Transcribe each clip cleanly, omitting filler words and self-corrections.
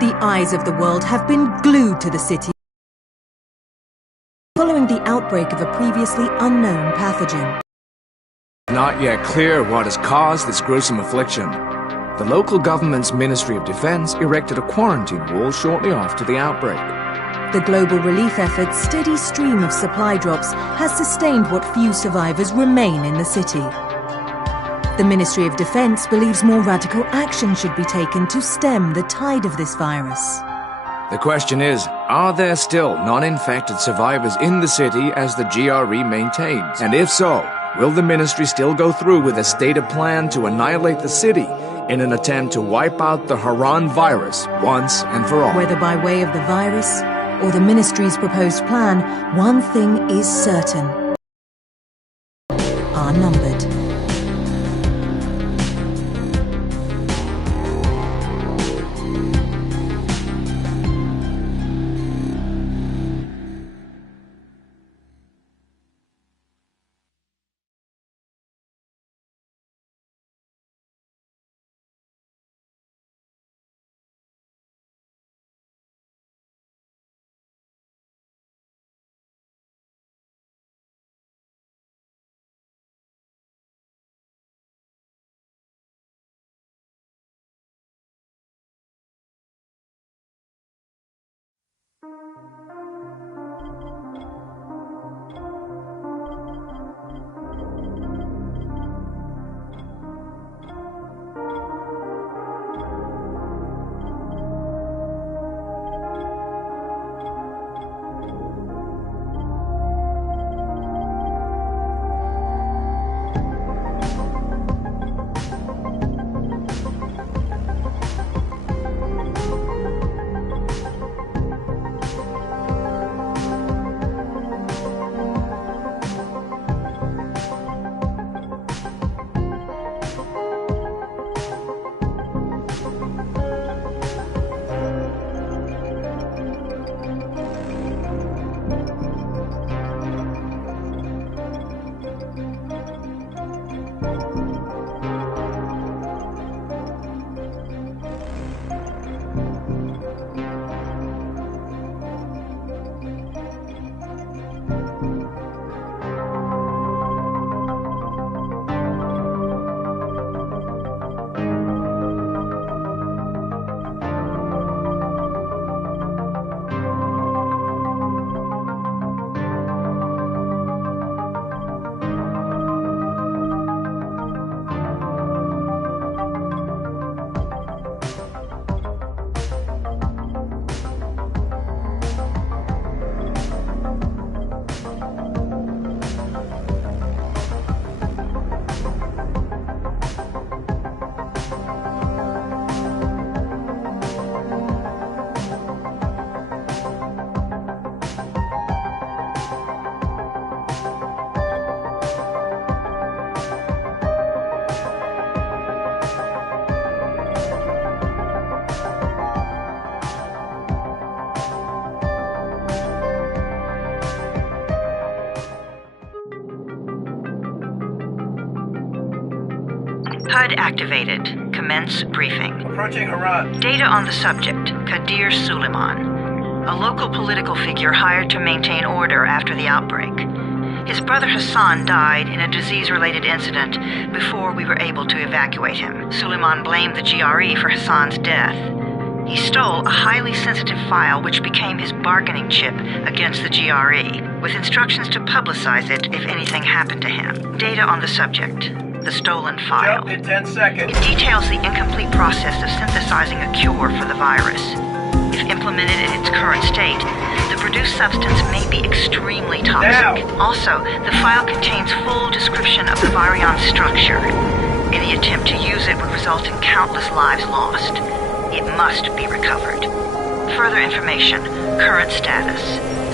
The eyes of the world have been glued to the city following the outbreak of a previously unknown pathogen. Not yet clear what has caused this gruesome affliction. The local government's Ministry of Defense erected a quarantine wall shortly after the outbreak. The global relief effort's steady stream of supply drops has sustained what few survivors remain in the city. The Ministry of Defense believes more radical action should be taken to stem the tide of this virus. The question is, are there still non-infected survivors in the city as the GRE maintains? And if so, will the ministry still go through with a stated plan to annihilate the city in an attempt to wipe out the Haran virus once and for all? Whether by way of the virus or the ministry's proposed plan, one thing is certain: are numbered. HUD activated. Commence briefing. Approaching Haran. Data on the subject, Kadir Suleiman, a local political figure hired to maintain order after the outbreak. His brother Hassan died in a disease-related incident before we were able to evacuate him. Suleiman blamed the GRE for Hassan's death. He stole a highly sensitive file which became his bargaining chip against the GRE, with instructions to publicize it if anything happened to him. Data on the subject, the stolen file. Jump in 10 seconds. It details the incomplete process of synthesizing a cure for the virus. If implemented in its current state, the produced substance may be extremely toxic. Now. Also, the file contains full description of the virion's structure. Any attempt to use it would result in countless lives lost. It must be recovered. Further information, current status.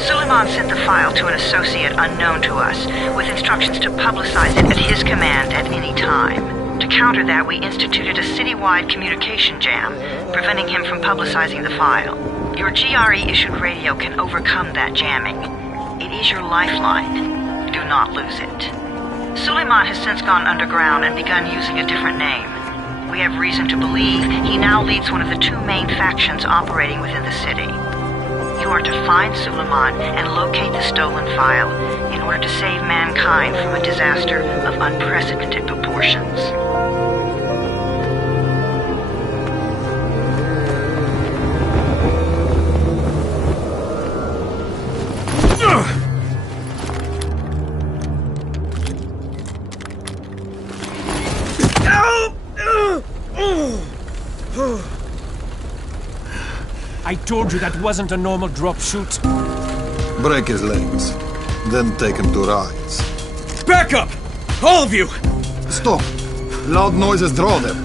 Suleiman sent the file to an associate unknown to us, with instructions to publicize it at his command at any time. To counter that, we instituted a citywide communication jam, preventing him from publicizing the file. Your GRE-issued radio can overcome that jamming. It is your lifeline. Do not lose it. Suleiman has since gone underground and begun using a different name. We have reason to believe he now now leads one of the two main factions operating within the city. You are to find Suleiman and locate the stolen file in order to save mankind from a disaster of unprecedented proportions. I told you that wasn't a normal drop shoot. Break his legs, then take him to rides. Back up! All of you! Stop! Loud noises draw them.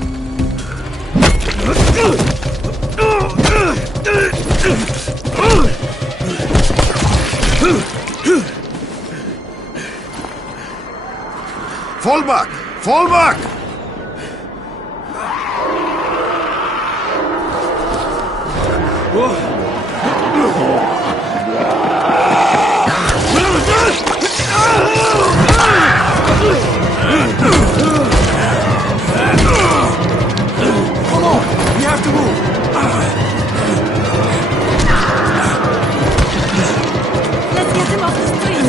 Fall back! Fall back! Come on! We have to move! Let's get him off the street.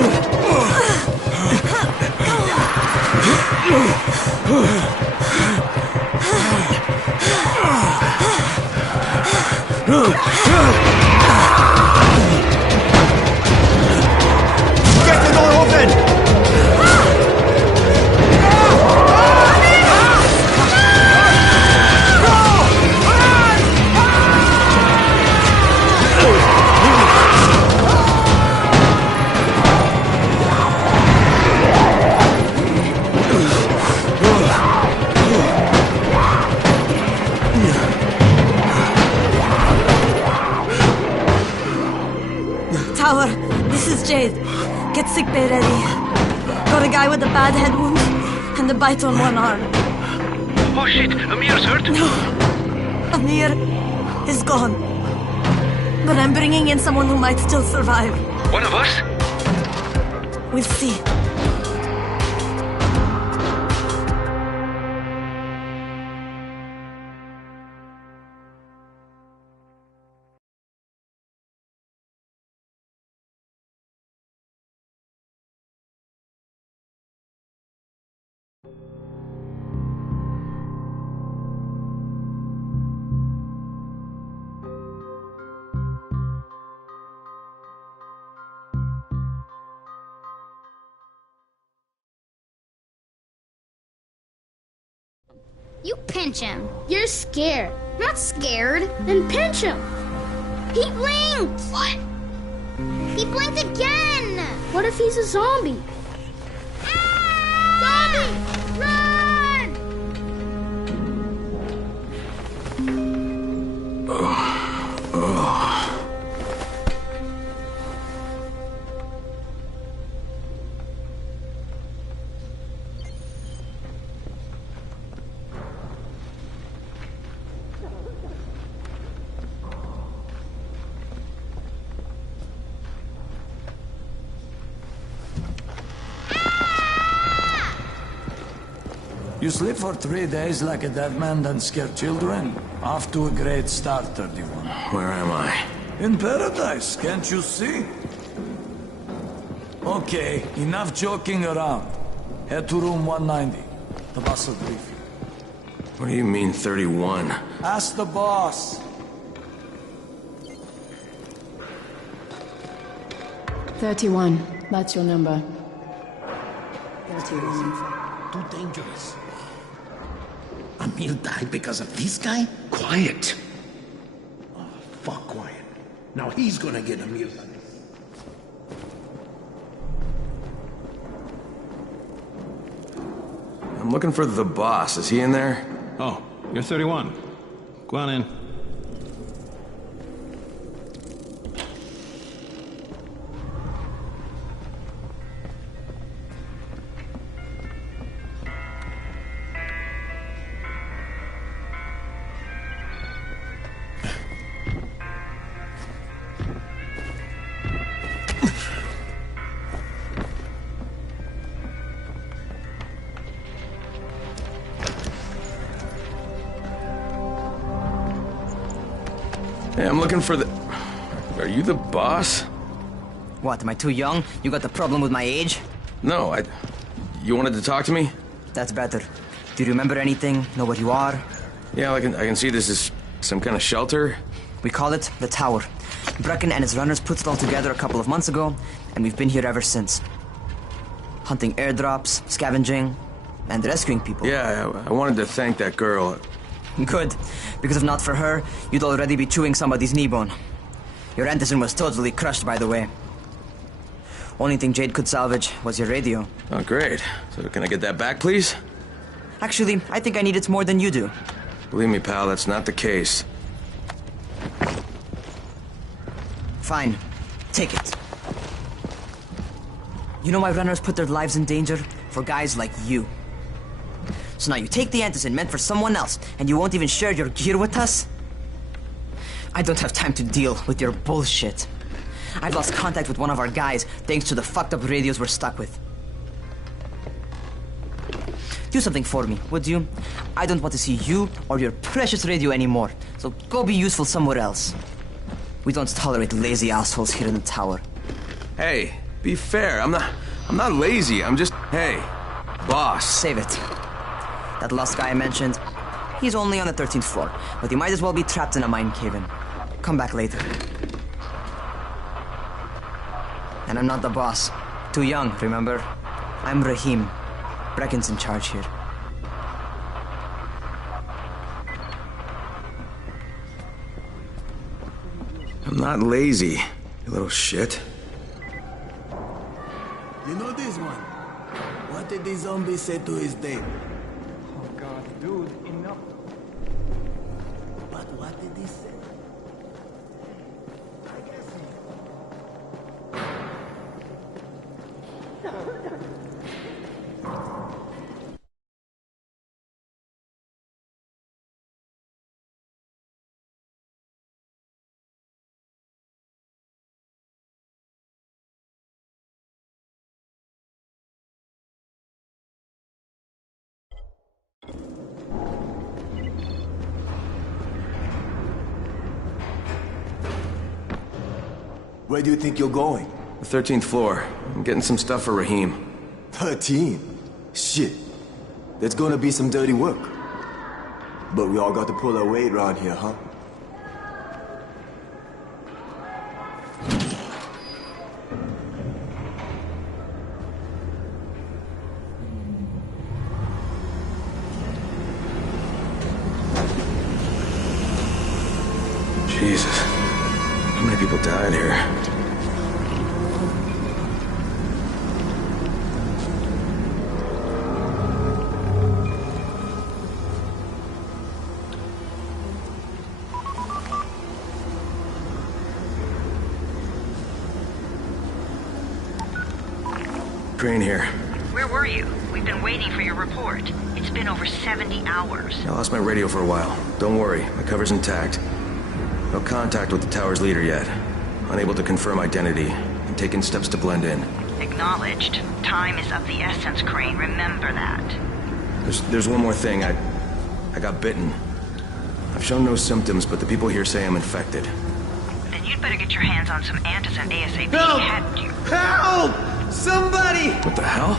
Get the door open! Tower, this is Jade. Get sickbay ready. Got a guy with a bad head wound and a bite on one arm. Oh shit, Amir's hurt? Amir is gone. But I'm bringing in someone who might still survive. One of us? We'll see. You pinch him. You're scared. I'm not scared. Then pinch him. He blinked. What? He blinked again. What if he's a zombie? Zombie! Run! You sleep for 3 days like a dead man, then scare children? Off to a great start, 31. Where am I? In paradise, can't you see? Okay, enough joking around. Head to room 190. The boss will brief you. What do you mean, 31? Ask the boss. 31. That's your number. 31. Too dangerous. Amir died because of this guy? Quiet. Oh, fuck quiet. Now he's gonna get Amir. I'm looking for the boss. Is he in there? Oh, you're 31. Go on in. Hey, I'm looking for the... Are you the boss? What, am I too young? You got the problem with my age? No, You wanted to talk to me? That's better. Do you remember anything? Know what you are? Yeah, I can see this is some kind of shelter. We call it the Tower. Brecken and his runners put it all together a couple of months ago, and we've been here ever since. Hunting airdrops, scavenging, and rescuing people. Yeah, I wanted to thank that girl. Good, because if not for her, you'd already be chewing somebody's knee bone. Your Anderson was totally crushed, by the way. Only thing Jade could salvage was your radio. Oh, great. So can I get that back, please? Actually, I think I need it more than you do. Believe me, pal, that's not the case. Fine. Take it. You know why runners put their lives in danger? For guys like you. So now you take the Anderson meant for someone else, and you won't even share your gear with us? I don't have time to deal with your bullshit. I've lost contact with one of our guys thanks to the fucked up radios we're stuck with. Do something for me, would you? I don't want to see you or your precious radio anymore, so go be useful somewhere else. We don't tolerate lazy assholes here in the tower. Hey, be fair. I'm not lazy. I'm just... Hey, boss. Save it. That last guy I mentioned, he's only on the 13th floor, but he might as well be trapped in a mine cave-in. Come back later. And I'm not the boss. Too young, remember? I'm Rahim. Brecken's in charge here. I'm not lazy, you little shit. You know this one? What did the zombie say to his date? Oh God, dude, enough. But what did he say? I guess Where do you think you're going? The 13th floor. I'm getting some stuff for Rahim. 13? Shit. There's gonna be some dirty work. But we all got to pull our weight around here, huh? Jesus. How many people died here? Crane here. Where were you? We've been waiting for your report. It's been over 70 hours. I lost my radio for a while. Don't worry, my cover's intact. No contact with the tower's leader yet. Unable to confirm identity, and taking steps to blend in. Acknowledged. Time is of the essence, Crane. Remember that. There's one more thing. I got bitten. I've shown no symptoms, but the people here say I'm infected. Then you'd better get your hands on some antizin ASAP. Help! Hadn't you? Help! Somebody! What the hell?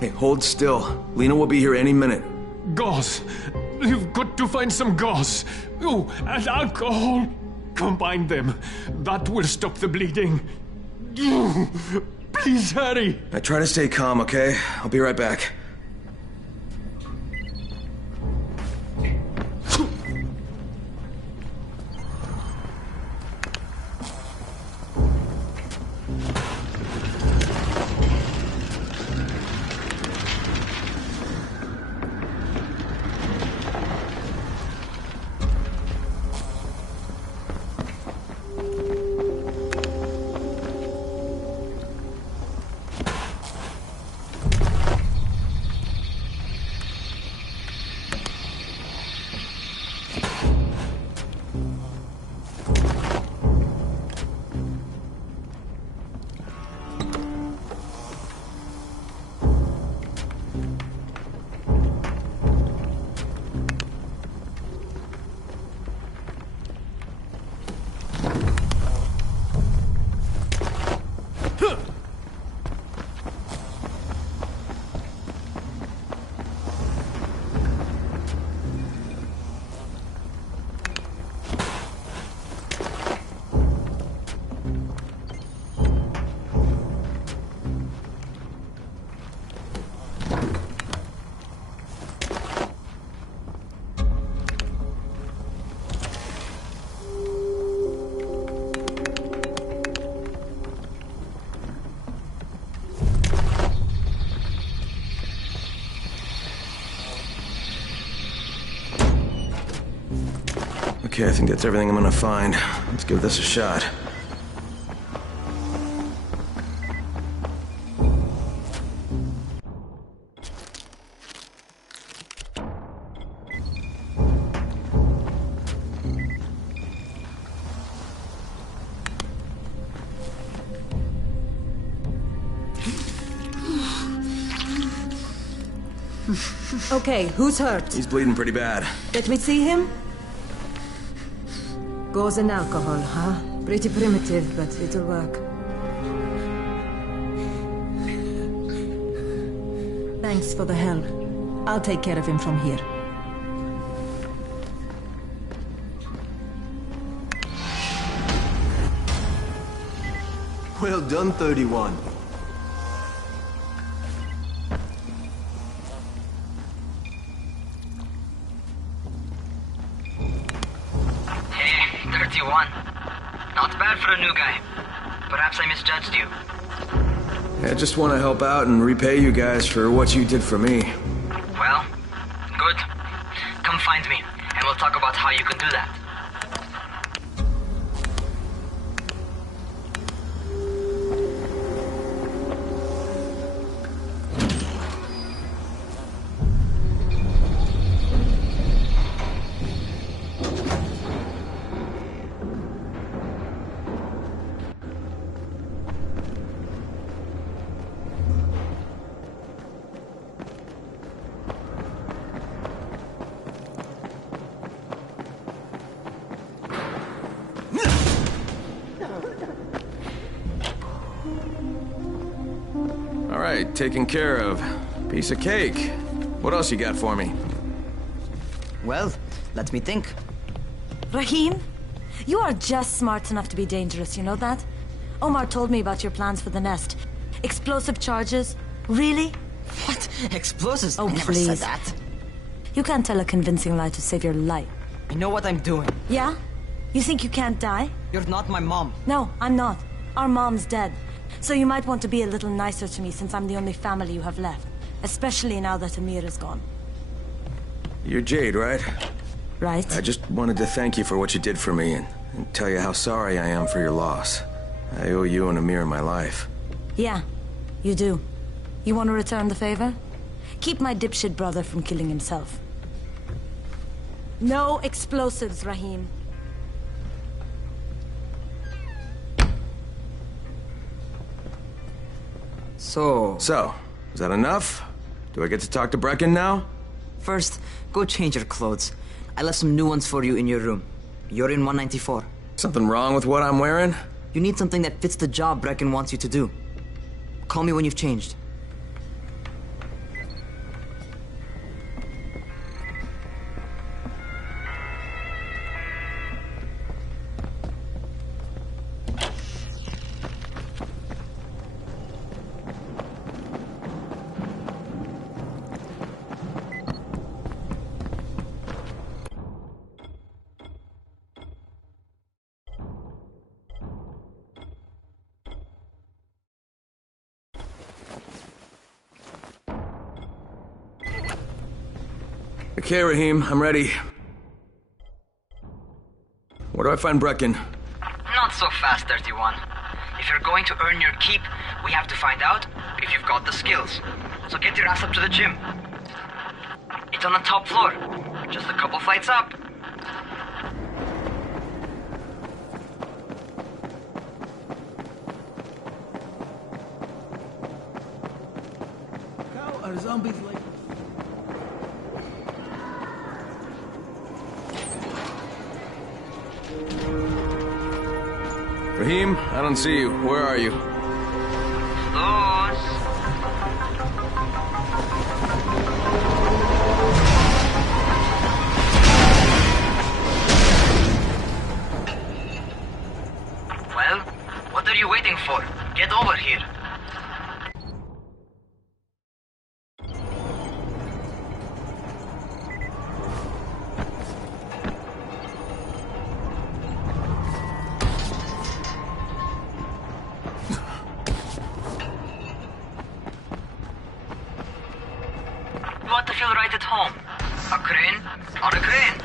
Hey, hold still. Lena will be here any minute. Gauze. You've got to find some gauze. Oh, and alcohol. Combine them. That will stop the bleeding. Please hurry. I try to stay calm, okay? I'll be right back. Okay, I think that's everything I'm gonna find. Let's give this a shot. Okay, who's hurt? He's bleeding pretty bad. Let me see him. Gauze and alcohol, huh? Pretty primitive, but it'll work. Thanks for the help. I'll take care of him from here. Well done, 31. Hey, 31. Not bad for a new guy. Perhaps I misjudged you. I just want to help out and repay you guys for what you did for me. Well, good. Come find me, and we'll talk about how you can do that. Alright, taken care of. Piece of cake. What else you got for me? Well, let me think. Rahim, you are just smart enough to be dangerous, you know that? Omar told me about your plans for the nest. Explosive charges? Really? What? Explosives? Oh, I never please. said that. You can't tell a convincing lie to save your life. I know what I'm doing. Yeah? You think you can't die? You're not my mom. No, I'm not. Our mom's dead. So you might want to be a little nicer to me since I'm the only family you have left. Especially now that Amir is gone. You're Jade, right? Right. I just wanted to thank you for what you did for me and tell you how sorry I am for your loss. I owe you and Amir my life. Yeah, you do. You want to return the favor? Keep my dipshit brother from killing himself. No explosives, Rahim. So, is that enough? Do I get to talk to Brecken now? first, go change your clothes. I left some new ones for you in your room. You're in 194. Something wrong with what I'm wearing? You need something that fits the job Brecken wants you to do. Call me when you've changed. Okay, Rahim, I'm ready. Where do I find Brecken? Not so fast, 31. If you're going to earn your keep, we have to find out if you've got the skills. So get your ass up to the gym. It's on the top floor. Just a couple flights up. How are zombies like... Rahim, I don't see you. Where are you? Those. Well, what are you waiting for? Get over here. You want to feel right at home. A crane or a crane.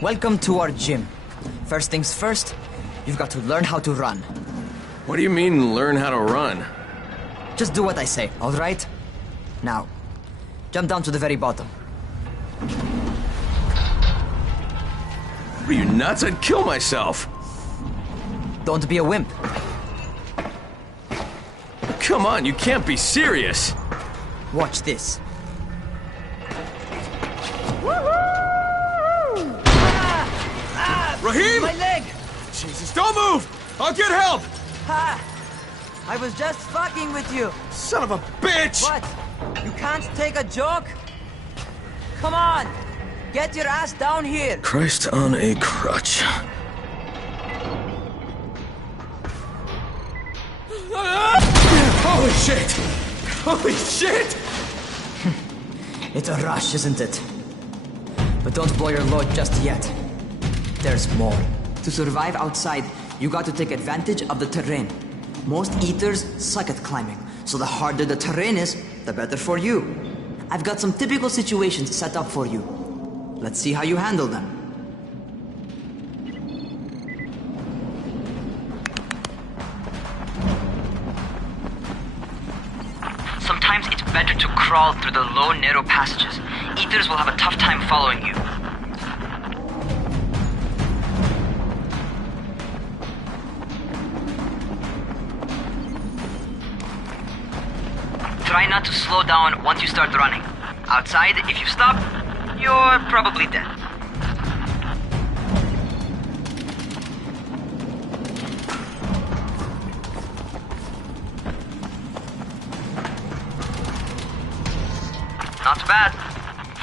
Welcome to our gym. First things first, you've got to learn how to run. What do you mean, learn how to run? Just do what I say, all right? Now, jump down to the very bottom. Are you nuts? I'd kill myself. Don't be a wimp. Come on, you can't be serious. Watch this. Rahim! My leg! Jesus, don't move! I'll get help! Ha! I was just fucking with you. Son of a bitch! What? You can't take a joke? Come on! Get your ass down here! Christ on a crutch. Holy shit! Holy shit! It's a rush, isn't it? But don't blow your load just yet. There's more. To survive outside, you got to take advantage of the terrain. Most eaters suck at climbing, so the harder the terrain is, the better for you. I've got some typical situations set up for you. Let's see how you handle them. Sometimes it's better to crawl through the low, narrow passages. Eaters will have a tough time following you. Try not to slow down once you start running. Outside, if you stop, you're probably dead. Not bad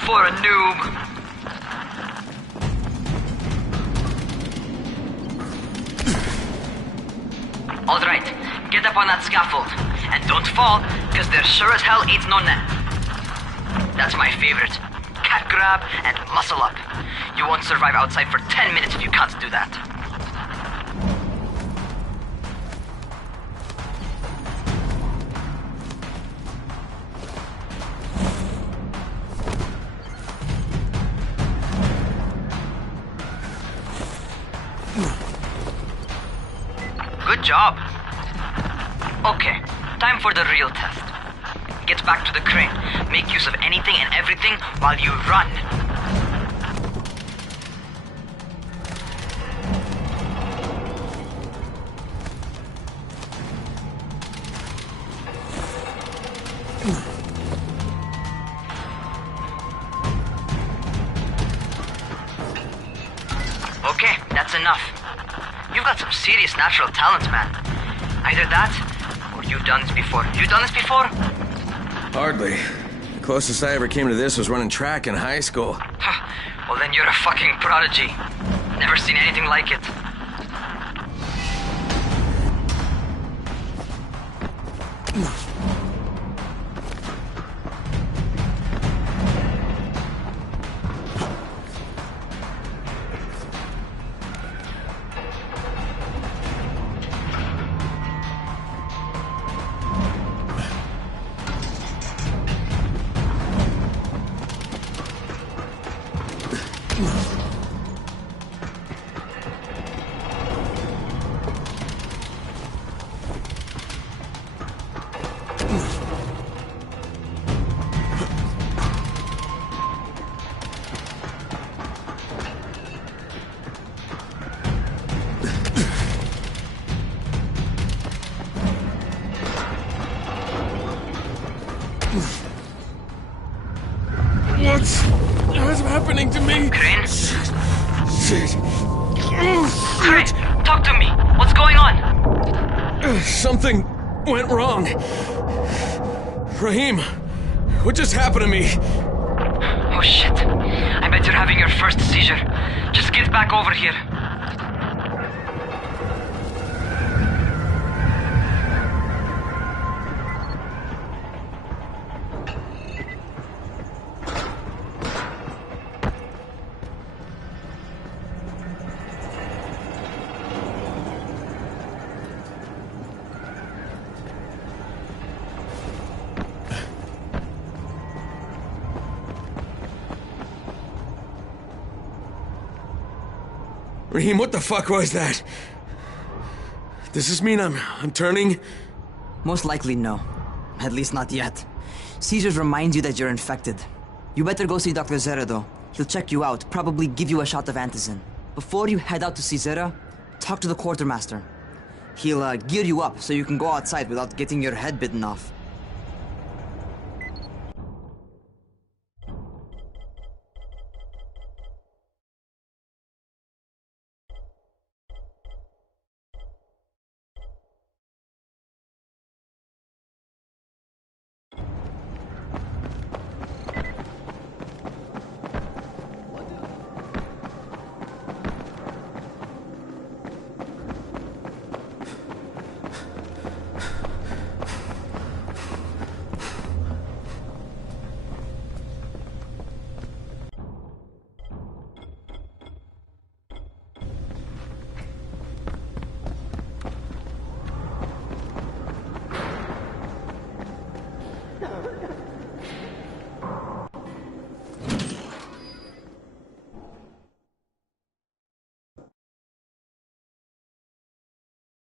for a noob. All right, get up on that scaffold. And don't fall, because there sure as hell ain't no net. That's my favorite. Cat grab and muscle up. You won't survive outside for 10 minutes if you can't do that. Good job. Okay, time for the real test. Get back to the crane. Make use of anything and everything while you run. Okay, that's enough. You've got some serious natural talent, man. Either that, or you've done this before. You done this before? Hardly. The closest I ever came to this was running track in high school. Well, then you're a fucking prodigy. Never seen anything like it. What's happening to me? Crane? Shit. Crane, talk to me. What's going on? Something went wrong. Rahim, what just happened to me? Oh shit. I bet you're having your first seizure. Just get back over here. Raheem, what the fuck was that? Does this mean I'm turning? Most likely no. At least not yet. Caesars reminds you that you're infected. You better go see Dr. Zera though. He'll check you out, probably give you a shot of antizin. Before you head out to see Zera, talk to the quartermaster. He'll gear you up so you can go outside without getting your head bitten off.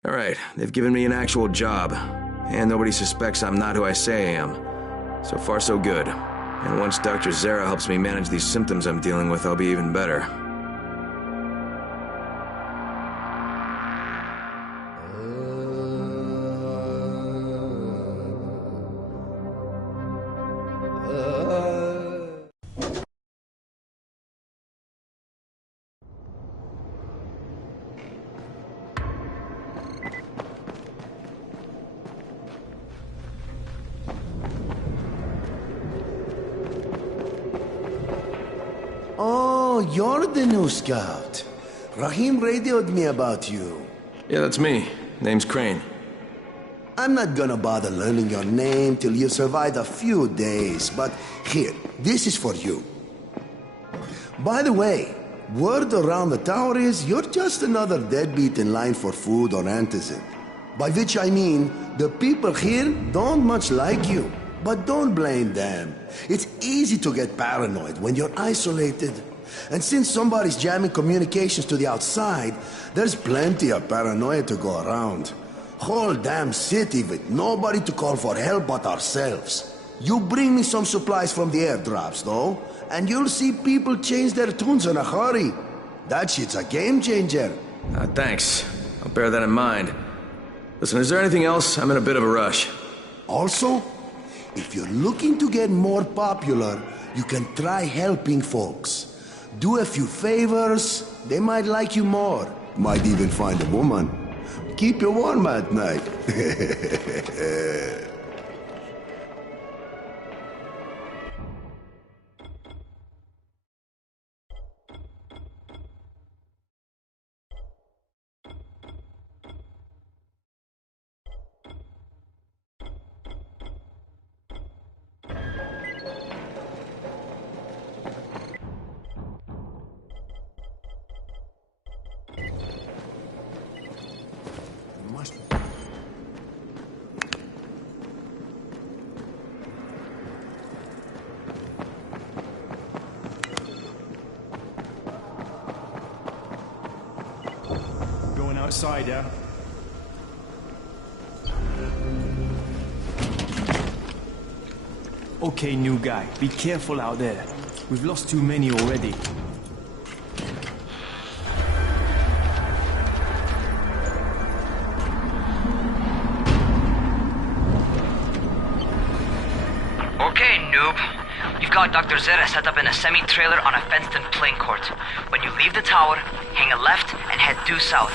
Alright, they've given me an actual job. And nobody suspects I'm not who I say I am. So far so good. And once Dr. Zera helps me manage these symptoms I'm dealing with, I'll be even better. Oh, you're the new scout. Rahim radioed me about you. Yeah, that's me. Name's Crane. I'm not gonna bother learning your name till you've survived a few days, but here, this is for you. By the way, word around the tower is you're just another deadbeat in line for food or antizin. By which I mean, the people here don't much like you. But don't blame them. It's easy to get paranoid when you're isolated. And since somebody's jamming communications to the outside, there's plenty of paranoia to go around. Whole damn city with nobody to call for help but ourselves. You bring me some supplies from the airdrops, though, and you'll see people change their tunes in a hurry. That shit's a game changer. Thanks. I'll bear that in mind. Listen, is there anything else? I'm in a bit of a rush. Also, if you're looking to get more popular, you can try helping folks. Do a few favors, they might like you more. Might even find a woman. Keep you warm at night. Going outside, yeah? Okay, new guy, be careful out there. We've lost too many already. Okay, noob. You've got Dr. Zera set up in a semi-trailer on a fenced-in playing court. When you leave the tower, hang a left and head due south.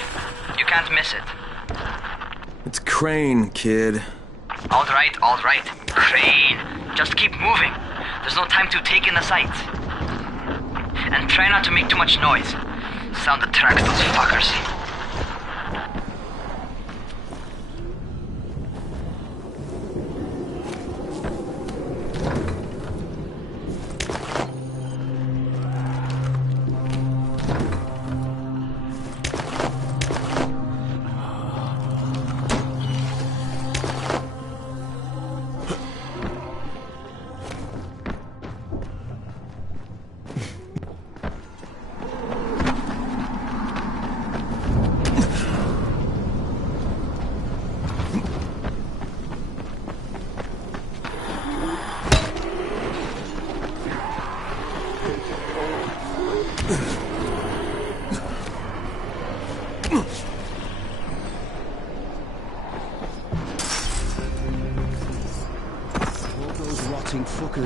You can't miss it. It's Crane, kid. All right. Crane. Just keep moving. There's no time to take in the sights. And try not to make too much noise. Sound attracts those fuckers.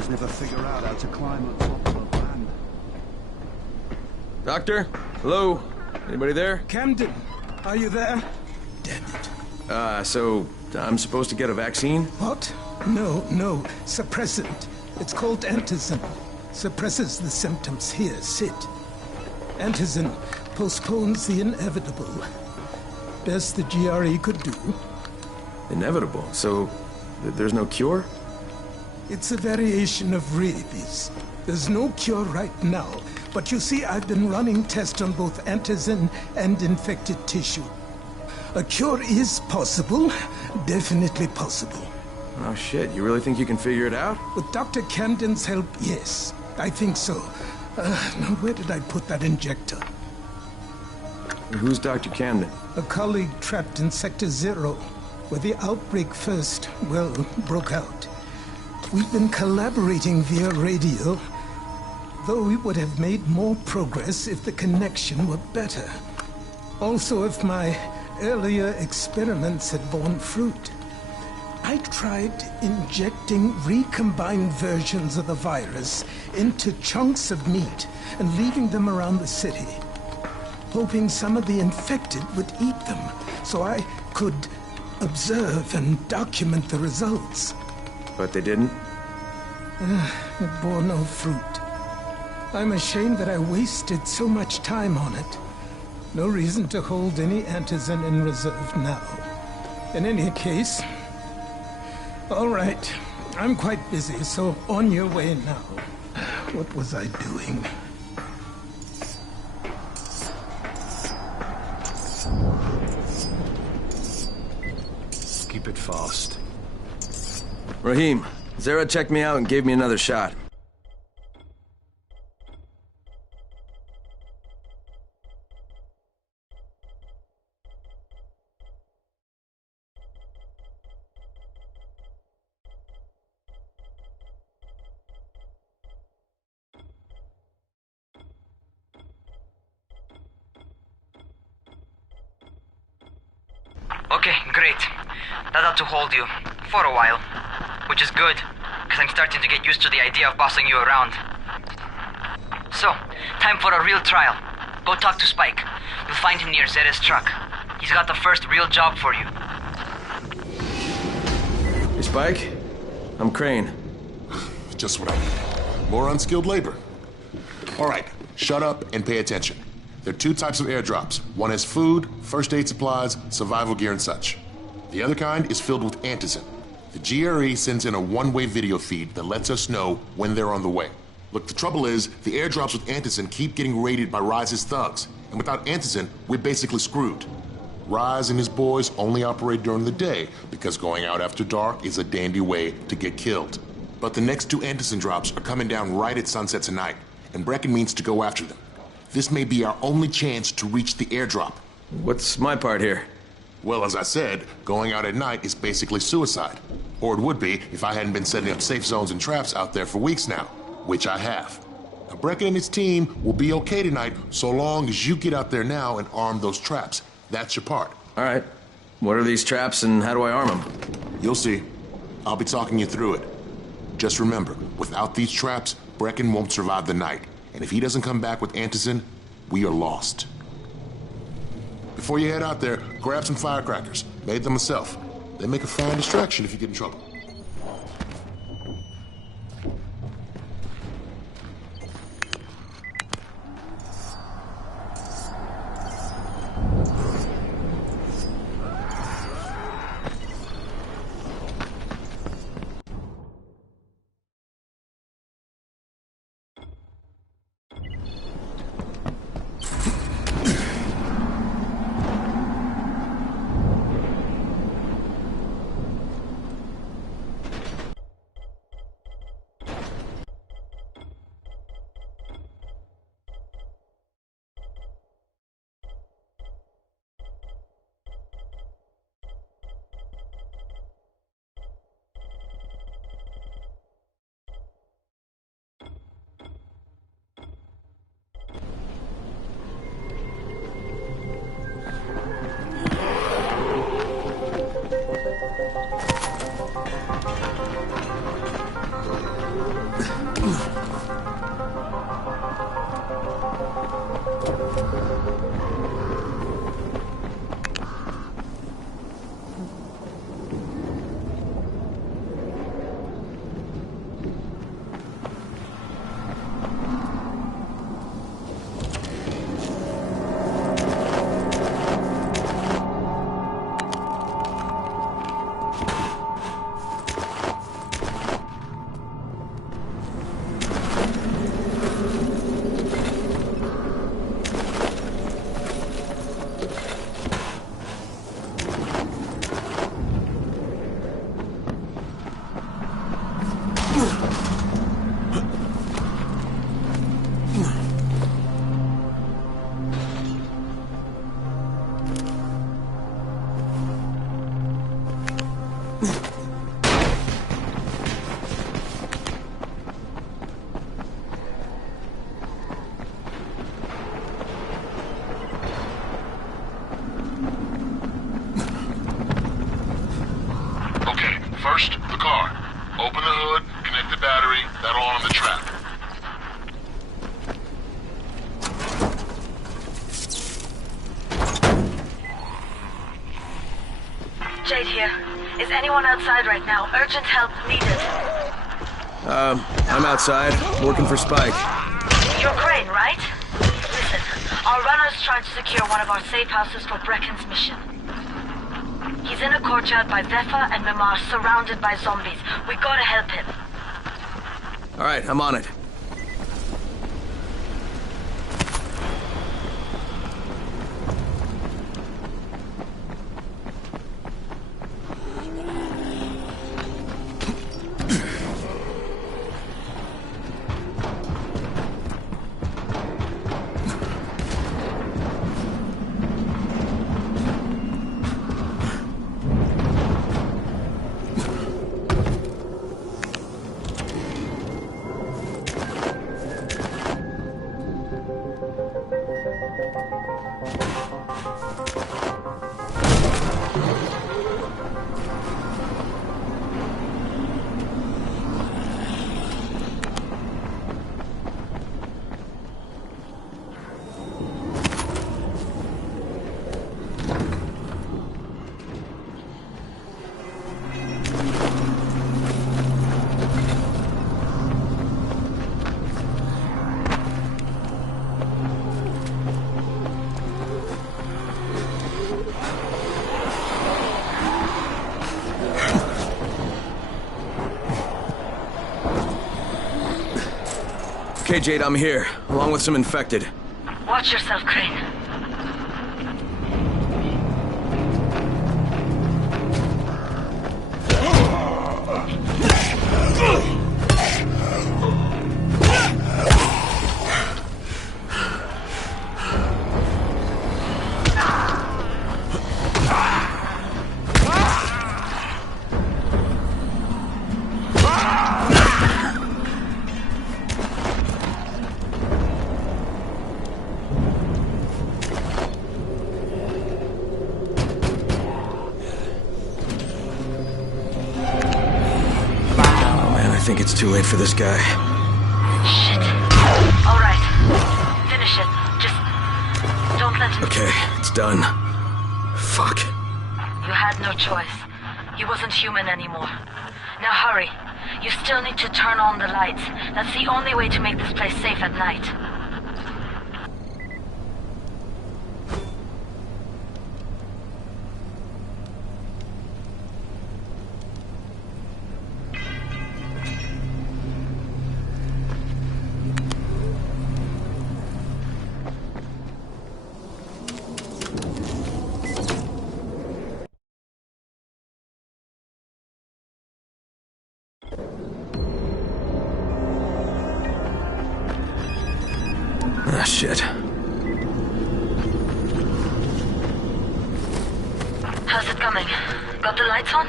just never figure out how to climb on top of a van. Doctor? Hello? Anybody there? Camden, are you there? So I'm supposed to get a vaccine? What? No. Suppressant. It's called antizin. Suppresses the symptoms. Here, sit. Antizin postpones the inevitable. Best the GRE could do. Inevitable? So there's no cure? It's a variation of rabies. There's no cure right now. But you see, I've been running tests on both antizin and infected tissue. A cure is possible. Definitely possible. Oh shit, you really think you can figure it out? With Dr. Camden's help, yes. I think so. Now where did I put that injector? Who's Dr. Camden? A colleague trapped in Sector 0, where the outbreak first, broke out. We've been collaborating via radio, though we would have made more progress if the connection were better. Also, if my earlier experiments had borne fruit. I tried injecting recombined versions of the virus into chunks of meat and leaving them around the city, hoping some of the infected would eat them so I could observe and document the results. But they didn't? It bore no fruit. I'm ashamed that I wasted so much time on it. No reason to hold any antizin in reserve now. In any case, all right. I'm quite busy, so on your way now. What was I doing? Keep it fast. Rahim, Zara checked me out and gave me another shot. Okay, great. That ought to hold you. For a while. Which is good, because I'm starting to get used to the idea of bossing you around. So, time for a real trial. Go talk to Spike. You'll find him near Zera's truck. He's got the first real job for you. Hey, Spike? I'm Crane. Just what I need. More unskilled labor. All right, shut up and pay attention. There are two types of airdrops. One has food, first aid supplies, survival gear, and such. The other kind is filled with antizin. The GRE sends in a one-way video feed that lets us know when they're on the way. Look, the trouble is, the airdrops with antizin keep getting raided by Rise's thugs. And without antizin, we're basically screwed. Rise and his boys only operate during the day because going out after dark is a dandy way to get killed. But the next two antizin drops are coming down right at sunset tonight, and Brecken means to go after them. This may be our only chance to reach the airdrop. What's my part here? Well, as I said, going out at night is basically suicide. Or it would be if I hadn't been setting up safe zones and traps out there for weeks now, which I have. Now, Brecken and his team will be okay tonight so long as you get out there now and arm those traps. That's your part. All right. What are these traps and how do I arm them? You'll see. I'll be talking you through it. Just remember, without these traps, Brecken won't survive the night. And if he doesn't come back with antizin, we are lost. Before you head out there, grab some firecrackers. Made them myself. They make a fine distraction if you get in trouble. First, the car. Open the hood, connect the battery, that'll arm the trap. Jade here. Is anyone outside right now? Urgent help needed. I'm outside, working for Spike. You're Crane, right? Listen, our runner's trying to secure one of our safe houses for Brecken's mission. He's in a courtyard by Vefa and Mimar, surrounded by zombies. We gotta help him. Alright, I'm on it. Okay, Jade, I'm here, along with some infected. Watch yourself, Crane. I think it's too late for this guy. Shit. All right. Finish it. Just don't let him... Okay, it's done. Fuck. You had no choice. He wasn't human anymore. Now hurry. You still need to turn on the lights. That's the only way to make this place safe at night. Ah, shit. How's it coming? Got the lights on?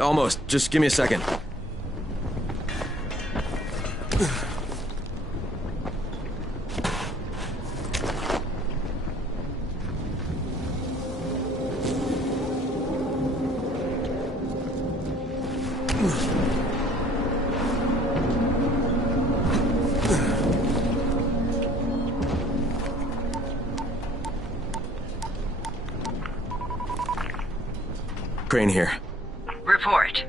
Almost. Just give me a second. Crane here. Report.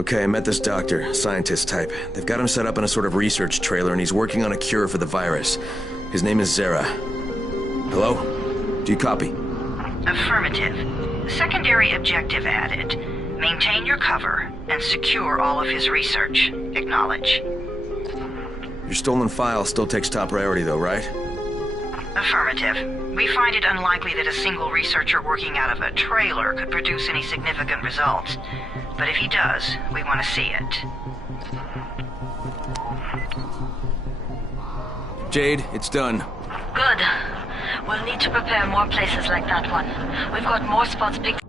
Okay, I met this doctor, scientist type. They've got him set up in a sort of research trailer, and he's working on a cure for the virus. His name is Zera. Hello? Do you copy? Affirmative. Secondary objective added. Maintain your cover and secure all of his research. Acknowledge. Your stolen file still takes top priority, though, right? Affirmative. We find it unlikely that a single researcher working out of a trailer could produce any significant results. But if he does, we want to see it. Jade, it's done. Good. We'll need to prepare more places like that one. We've got more spots picked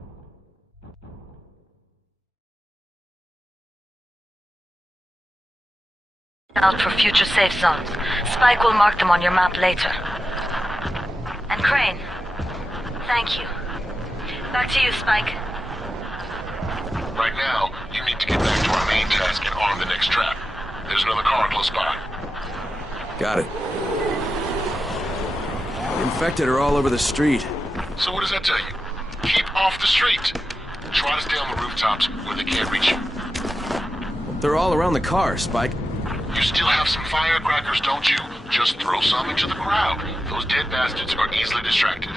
out for future safe zones. Spike will mark them on your map later. And Crane, thank you. Back to you, Spike. Right now, you need to get back to our main task and arm the next trap. There's another car close by. Got it. The infected are all over the street. So what does that tell you? Keep off the street. Try to stay on the rooftops where they can't reach you. They're all around the car, Spike. You still have some firecrackers, don't you? Just throw some into the crowd. Those dead bastards are easily distracted.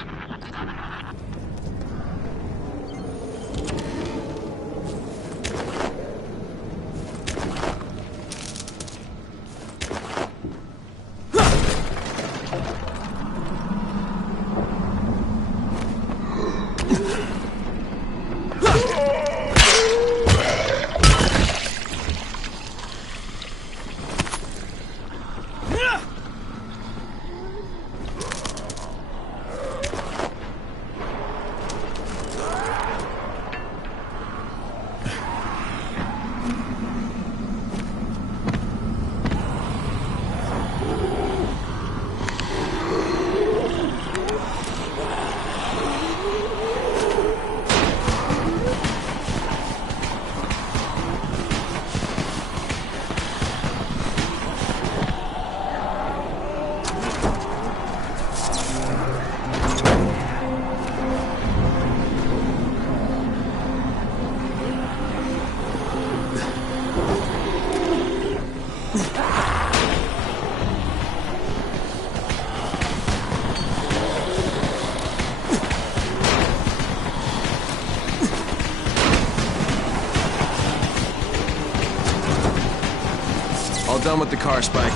All done with the car, Spike.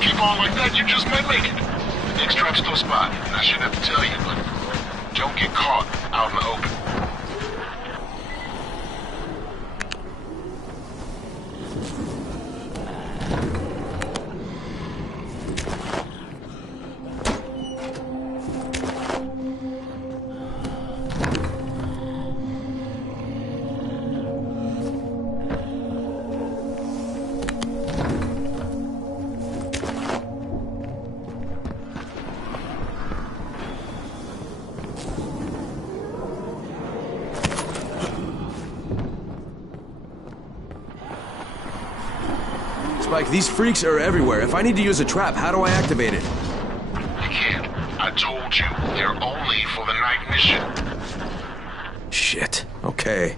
Keep on like that, you just might make it. The next trap's close by, and I shouldn't have to tell you, but don't get caught out in the open. Spike, these freaks are everywhere. If I need to use a trap, how do I activate it? You can't. I told you, they're only for the night mission. Shit. Okay.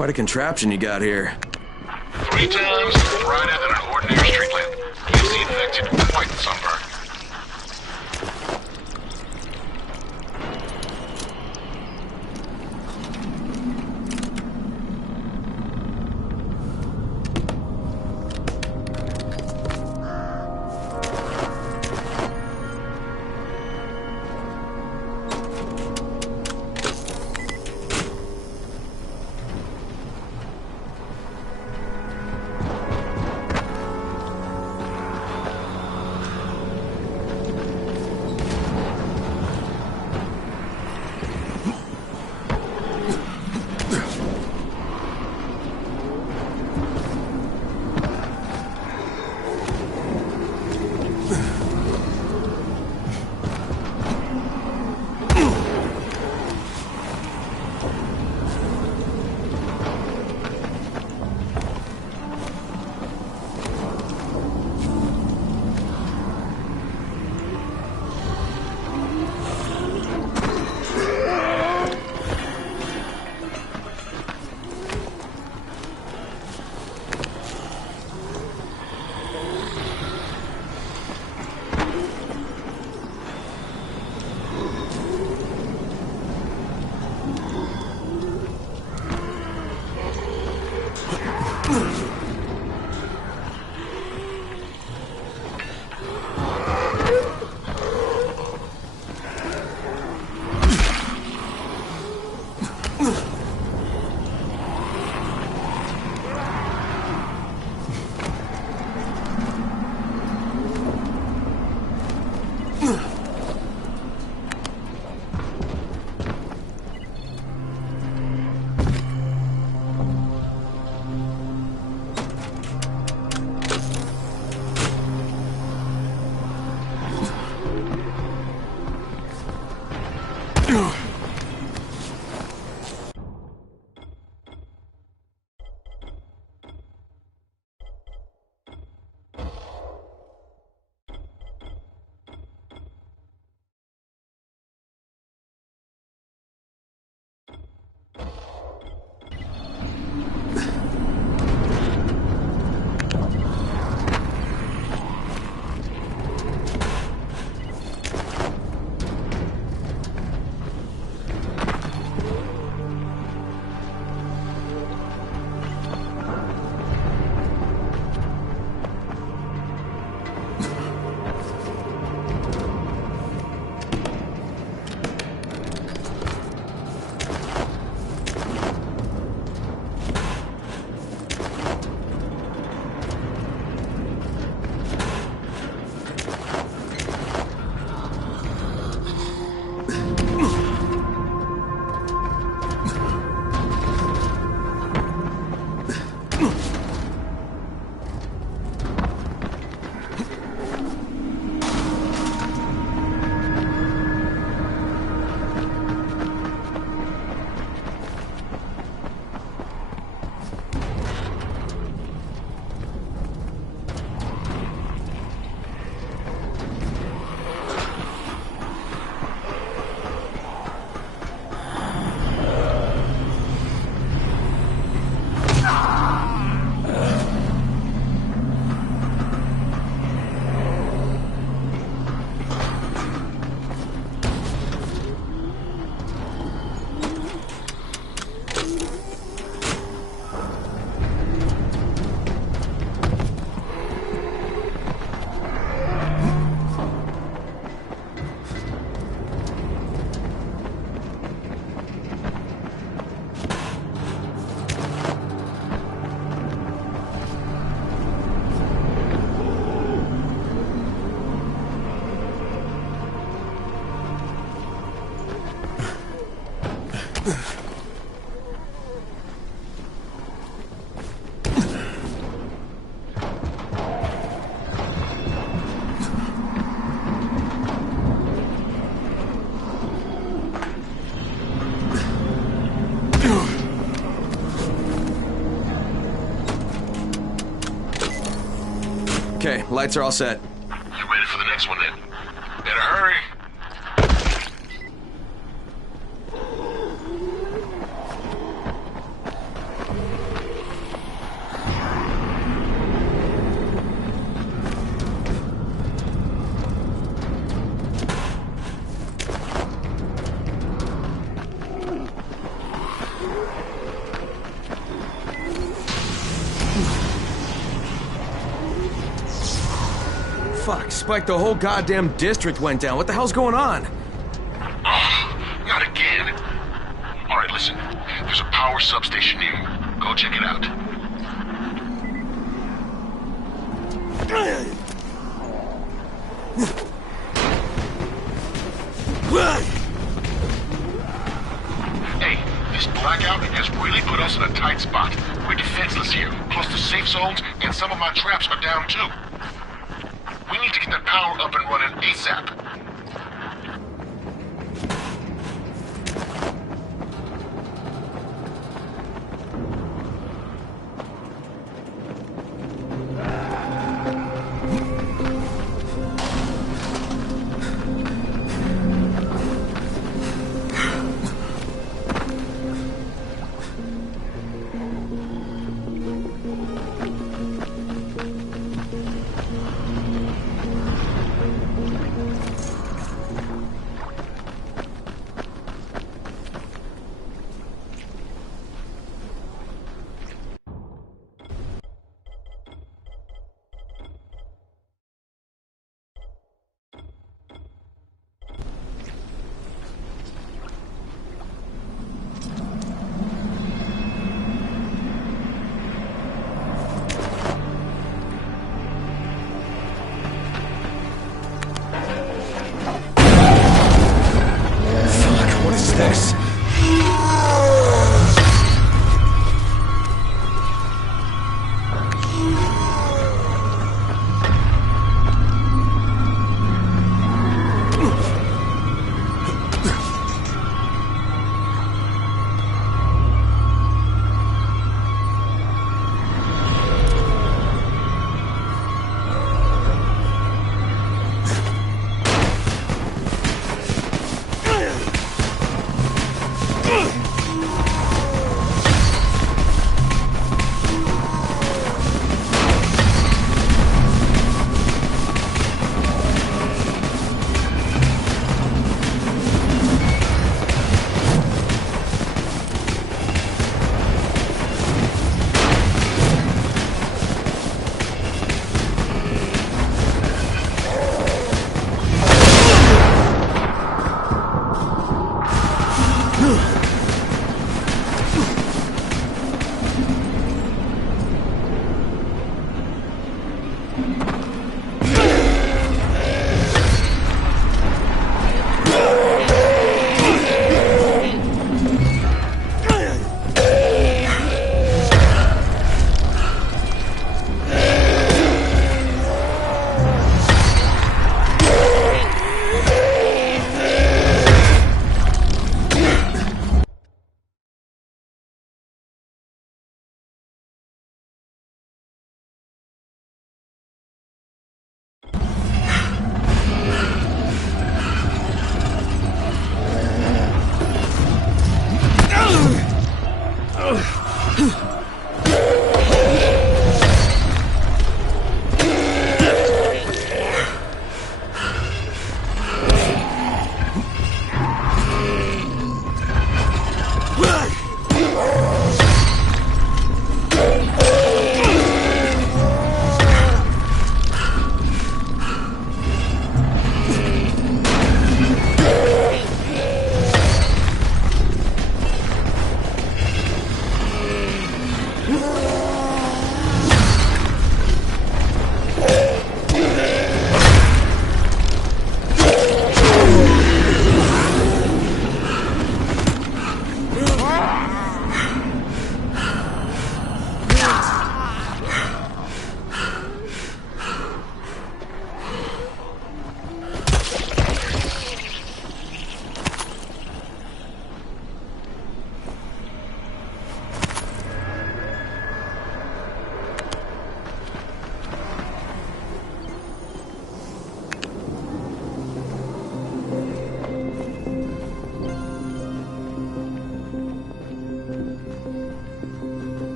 Quite a contraption you got here. 3 times brighter than an ordinary street lamp. Gives the infected quite the sunburn. Okay, lights are all set. You ready for the next one then? Better hurry. Fuck, Spike, the whole goddamn district went down. What the hell's going on? Oh, not again. Alright, listen. There's a power substation near you. Go check it out. Hey, this blackout has really put us in a tight spot. We're defenseless here, close to safe zones, and some of my traps are down too. We need to get that power up and running ASAP.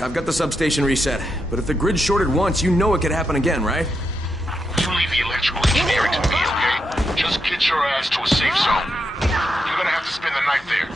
Look, I've got the substation reset, but if the grid's shorted once, you know it could happen again, right? You leave the electrical engineering to me, okay? Just get your ass to a safe zone. You're gonna have to spend the night there.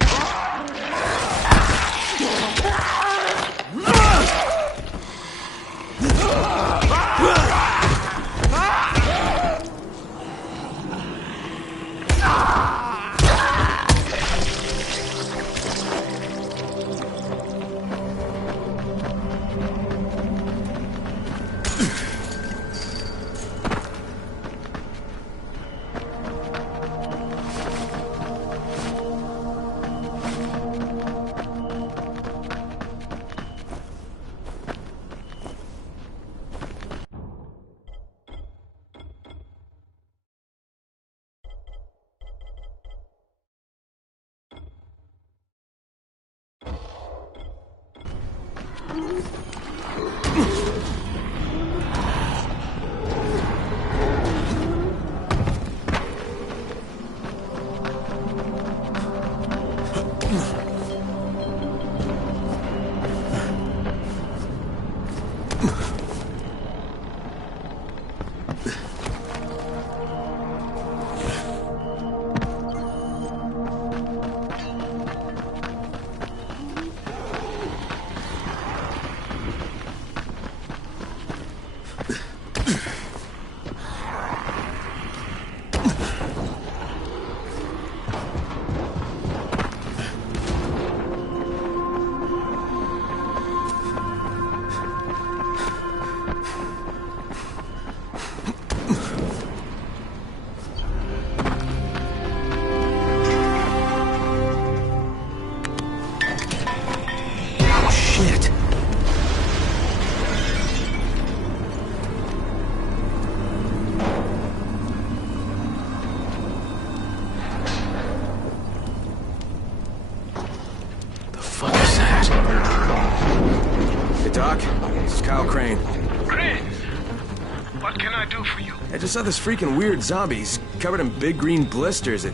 I just saw this freaking weird zombie. He's covered in big green blisters. It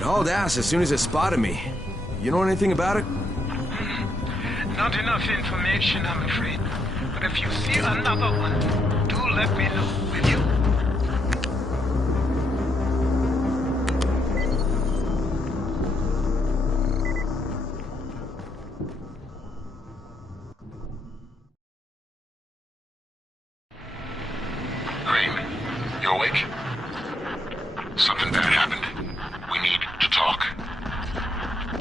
hauled ass as soon as it spotted me. You know anything about it? Not enough information, I'm afraid. But if you see another one, do let me know, will you?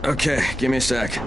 Okay, give me a sec.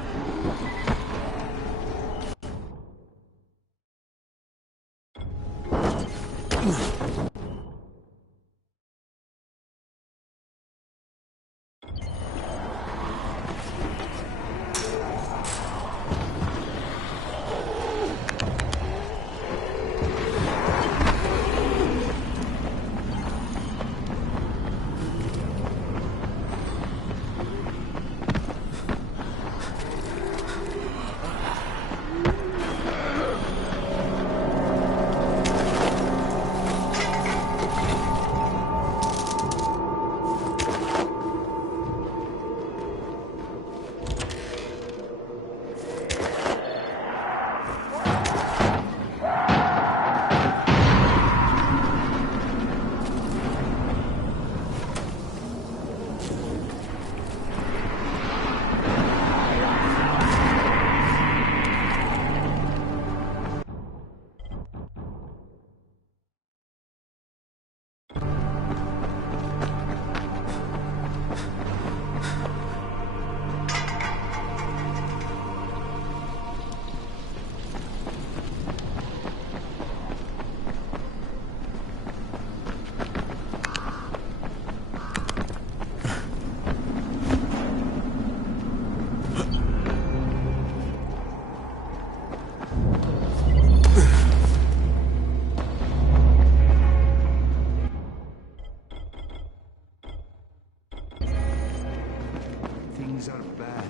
Things are bad.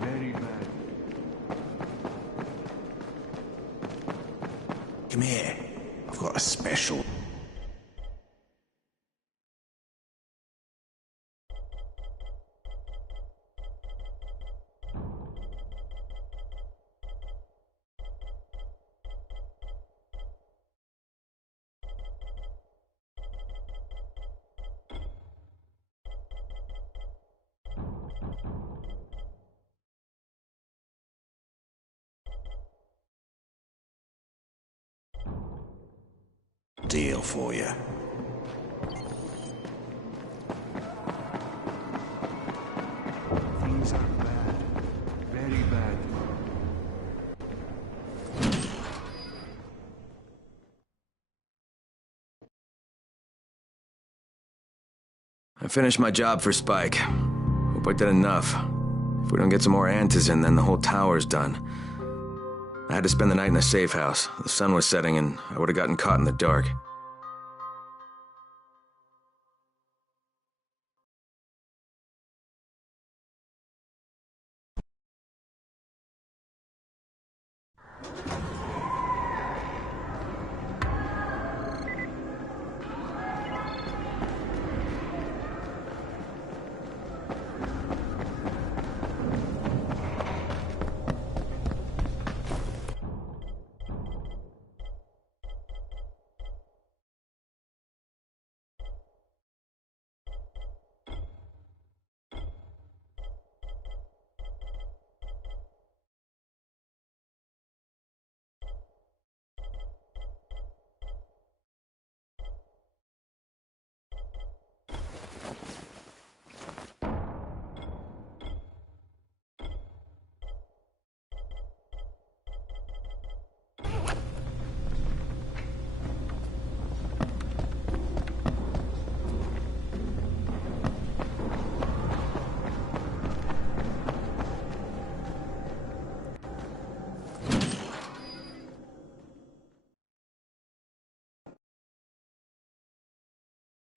Very bad. Come here. I've got a special. deal for you. Things are bad. Very bad. I finished my job for Spike. Hope I did enough. If we don't get some more antis in, then the whole tower's done. I had to spend the night in a safe house. The sun was setting and I would have gotten caught in the dark.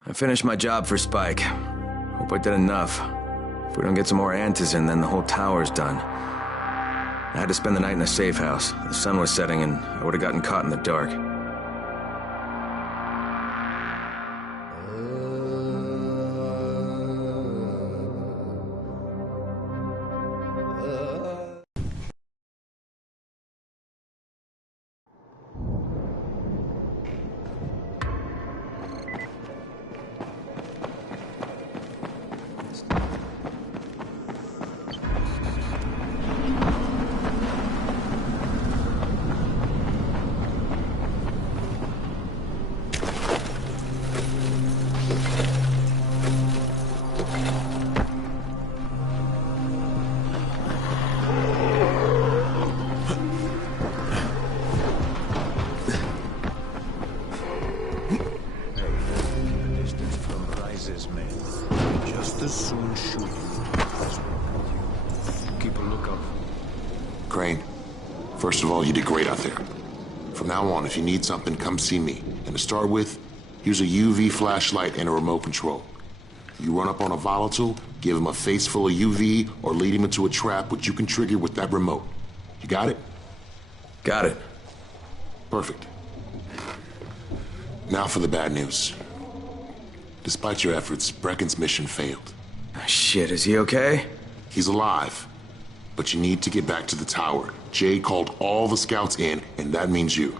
I finished my job for Spike. Hope I did enough. If we don't get some more antis in, then the whole tower's done. I had to spend the night in a safe house. The sun was setting and I would have gotten caught in the dark. Just as soon shoot you as welcome you. Keep a lookout. Crane, first of all, you did great out there. From now on, if you need something, come see me. And to start with, use a UV flashlight and a remote control. You run up on a volatile, give him a face full of UV, or lead him into a trap which you can trigger with that remote. You got it? Got it. Perfect. Now for the bad news. Despite your efforts, Brecken's mission failed. Shit, is he okay? He's alive. But you need to get back to the tower. Jade called all the scouts in, and that means you.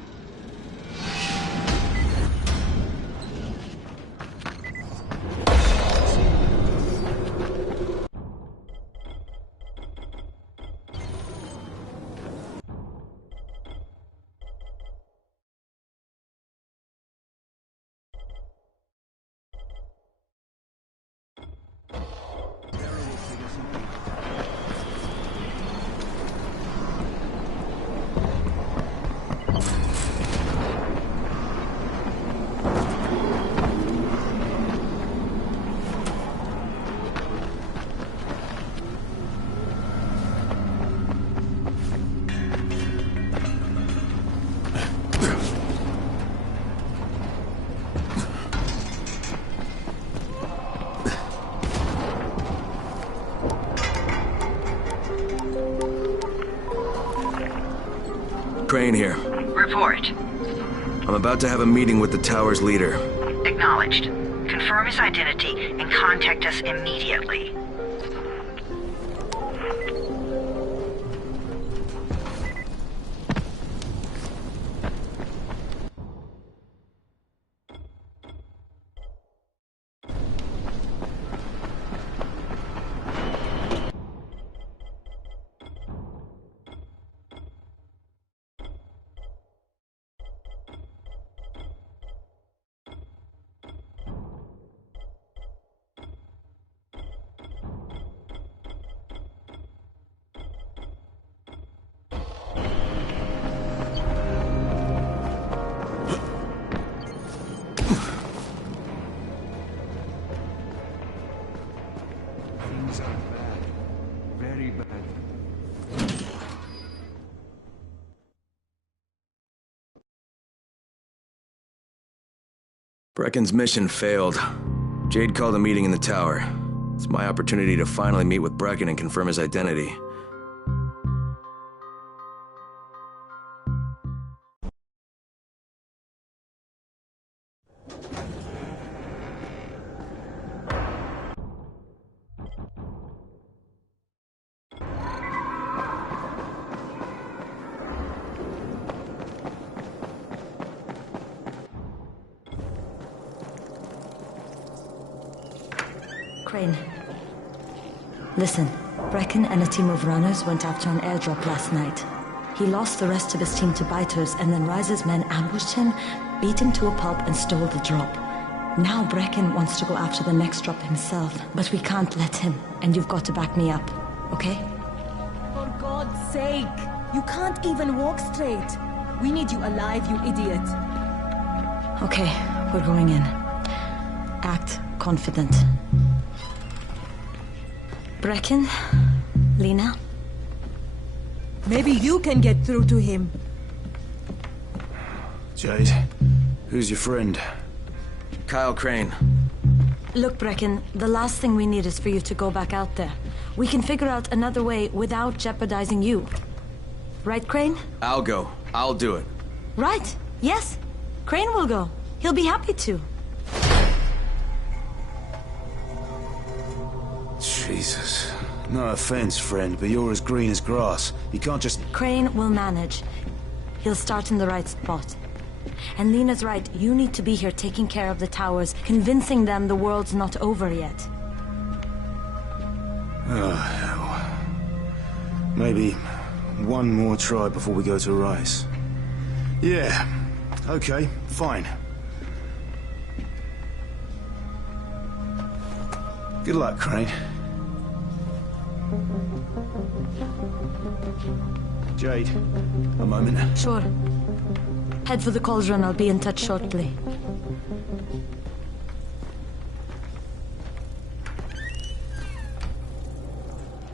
Crane here. Report. I'm about to have a meeting with the tower's leader. Acknowledged. Confirm his identity and contact us immediately. Brecken's mission failed. Jade called a meeting in the tower. It's my opportunity to finally meet with Brecken and confirm his identity. Crane. Listen, Brecken and a team of runners went after an airdrop last night. He lost the rest of his team to biters, and then Rise's men ambushed him, beat him to a pulp, and stole the drop. Now Brecken wants to go after the next drop himself, but we can't let him, and you've got to back me up, okay? For God's sake! You can't even walk straight! We need you alive, you idiot! Okay, we're going in. Act confident. Brecken? Lena? Maybe you can get through to him. Jade, who's your friend? Kyle Crane. Look, Brecken, the last thing we need is for you to go back out there. We can figure out another way without jeopardizing you. Right, Crane? I'll go. I'll do it. Right. Yes. Crane will go. He'll be happy to. Jesus. No offense, friend, but you're as green as grass. You can't just... Crane will manage. He'll start in the right spot. And Lena's right, you need to be here taking care of the towers, convincing them the world's not over yet. Oh, hell. Maybe one more try before we go to Rise. Yeah, okay, fine. Good luck, Crane. Jade, a moment. Sure. Head for the cauldron. I'll be in touch shortly.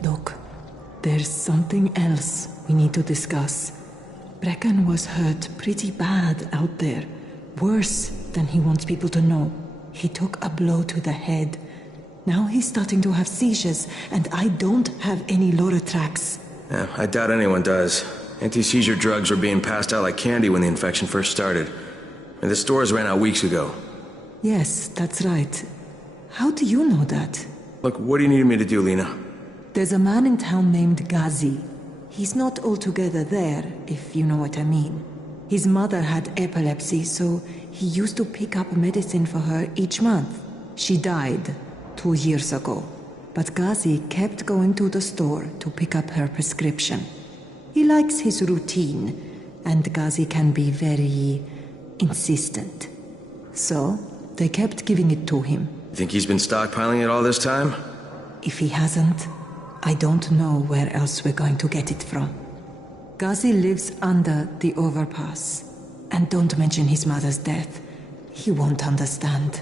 Look, there's something else we need to discuss. Brecken was hurt pretty bad out there. Worse than he wants people to know. He took a blow to the head. Now he's starting to have seizures, and I don't have any Loratrax. Yeah, I doubt anyone does. Anti-seizure drugs were being passed out like candy when the infection first started. And the stores ran out weeks ago. Yes, that's right. How do you know that? Look, what do you need me to do, Lena? There's a man in town named Ghazi. He's not altogether there, if you know what I mean. His mother had epilepsy, so he used to pick up medicine for her each month. She died 2 years ago, but Ghazi kept going to the store to pick up her prescription. He likes his routine, and Ghazi can be very insistent. So, they kept giving it to him. You think he's been stockpiling it all this time? If he hasn't, I don't know where else we're going to get it from. Ghazi lives under the overpass. And don't mention his mother's death. He won't understand.